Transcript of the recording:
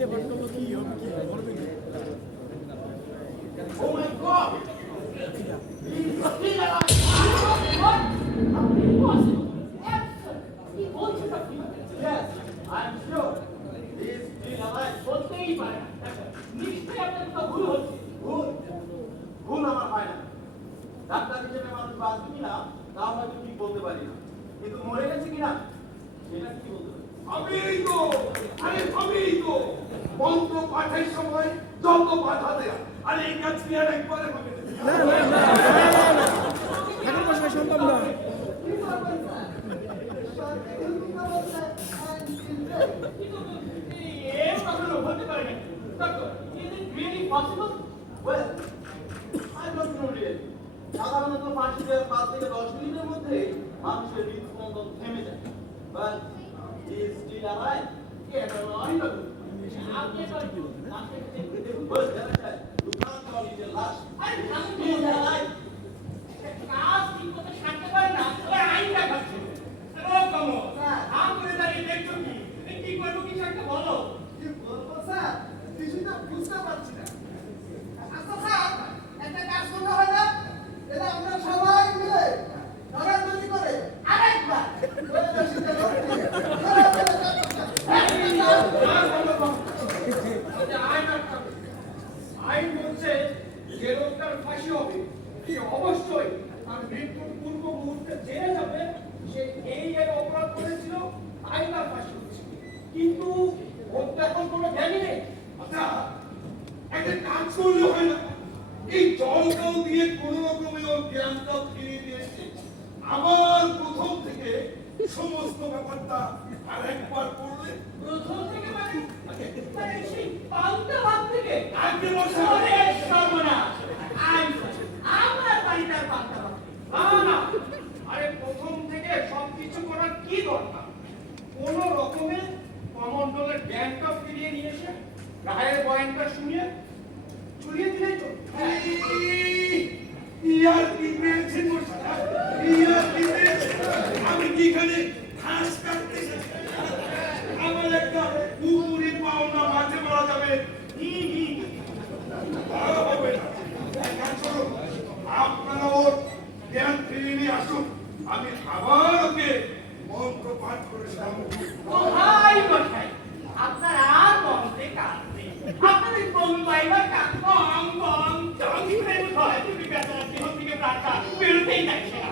Oh my God! He's still alive! What? Impossible! Absurd! He wants to be. Yes, I'm sure. He's still alive. বলতেই পারে না। নিশ্চয়ই আপনার তো ভুল হচ্ছে। ভুল ভুল আমার হয় না। ডাক্তার হিসেবে মানুষ বাঁচবে কিনা তাও হয়তো ঠিক বলতে পারি না, কিন্তু মরে গেছে কিনা সেটা কি বলতে পারি। আমিই তো, আরে আমিই তো মন্ত্র পাঠের সময় যত বাধা দেয়া, আরে এই কাজ কি আর একবারে হবে না? এখন বসে সম্ভব না। এর কখনো হতে পারে না। Doctor, is it really possible? Well, I don't know really. সাধারণত 5 থেকে 10 মিনিটের মধ্যে মানুষের হৃদস্পন্দন থেমে যায়। But he is still alive. Yes, I know. আপনি তো ডাক্তার দেখুন। Well, you can't call it a lash. আরে He is alive. কাজ ঠিক মতো সারতে পারে না, ওরা আইনটা খাচ্ছে। ও কমো, আম করে দাঁড়িয়ে দেখছো কি? কি করবো কিছু একটা বলো। কি বলবো স্যার, কিছুটা বুঝতে পারছি না। আচ্ছা স্যার, একটা কাজ করতে হয় না? এটা আমরা সবাই মিলে ধরাধরি করে আরেকবার বলে দাও সেটা করতে। আইন বলছে যে লোকটার ফাঁসি হবে সে অবশ্যই আর মৃত্যুর পূর্ব মুহূর্তে জেনে যাবে সে এই অপরাধ করেছিল, তাই তার ফাঁসি হচ্ছে। কিন্তু ওর তো এখন কোনো জ্ঞানই নেই। আচ্ছা, একটা কাজ করলে হয় না? এই জলটাও দিয়ে কোনো রকমে ওর জ্ঞানটা ফিরিয়ে দিয়েছে। আবার প্রথম থেকে সমস্ত ব্যাপারটা আর একবার করলে প্রথম থেকে মানে সেই পাল্টা ভাব থেকে আগে বসে ওরে সর্বনাশ। আমার বাড়িটার পাল্টা ভাব। না না, আরে প্রথম থেকে সবকিছু করার কি দরকার? কোন রকমে কমন্ডলের জ্ঞানটা ফিরিয়ে নিয়ে এসে গায়ের বয়ানটা শুনিয়ে চুরিয়ে দিলেই তো। ইয়ার কি পেয়েছে মশাই? ইয়ার কি পেয়েছে? আমি কি এখানে ঘাস কাটতে এসেছি? আমার একটা পুকুরি পাওনা মাঠে মারা যাবে। ভালো হবে না। এক কাজ করুন, আপনারা ওর জ্ঞান ফিরিয়ে নিয়ে আসুন, আমি আবার ওকে মন্ত্র পাঠ করে শোনাবো। ও ভাই মশাই, আপনার আর বলতে কাজ নেই। আপনার এই বোম্বাইবার কাজ বং বং জং করে হয়। তুমি বেচারা জীবন থেকে প্রাণটা বেরোতেই চাইছে না।